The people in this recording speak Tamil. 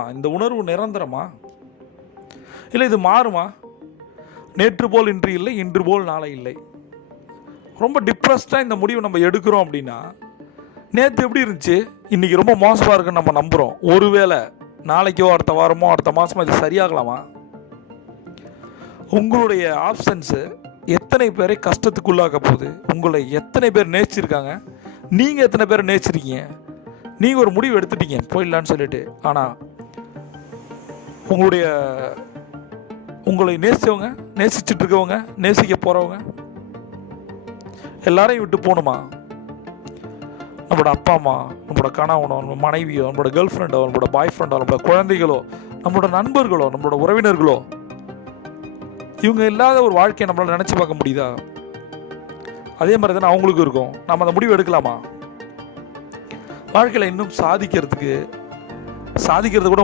இந்த உணர்வு நிரந்தரமா? இல்லை இது மாறுமா? நேற்று போல் இன்று இல்லை, இன்று போல் நாளை இல்லை. ரொம்ப டிப்ரெஸ்டாக இந்த முடிவை நம்ம எடுக்கிறோம் அப்படின்னா, நேற்று எப்படி இருந்துச்சு, இன்றைக்கி ரொம்ப மோசமாக இருக்குன்னு நம்ம நம்புகிறோம். ஒருவேளை நாளைக்கோ அடுத்த வாரமோ அடுத்த மாதமோ இது சரியாகலாமா? உங்களுடைய ஆப்ஷன்ஸு எத்தனை பேரை கஷ்டத்துக்குள்ளாக்க போகுது? உங்களை எத்தனை பேர் நேசிச்சிருக்காங்க? நீங்கள் எத்தனை பேரை நேசிச்சிருக்கீங்க? நீங்கள் ஒரு முடிவு எடுத்துட்டீங்க போயிடலான்னு சொல்லிட்டு. ஆனால் உங்களை நேசித்தவங்க, நேசிச்சுட்டு இருக்கவங்க, நேசிக்க போகிறவங்க எல்லாரையும் விட்டு போகணுமா? நம்மளோட அப்பா அம்மா, நம்மளோட கணவனோ, நம்ம மனைவியோ, நம்மளோட கேர்ள் ஃப்ரெண்டோ, நம்மளோட பாய் ஃப்ரெண்டோ, நம்மளோட குழந்தைகளோ, நம்மளோட நண்பர்களோ, நம்மளோட உறவினர்களோ, இவங்க இல்லாத ஒரு வாழ்க்கையை நம்மளால் நினச்சி பார்க்க முடியுதா? அதே மாதிரி தானே அவங்களுக்கும் இருக்கும். நம்ம அந்த முடிவு எடுக்கலாமா? வாழ்க்கையில் இன்னும் சாதிக்கிறத கூட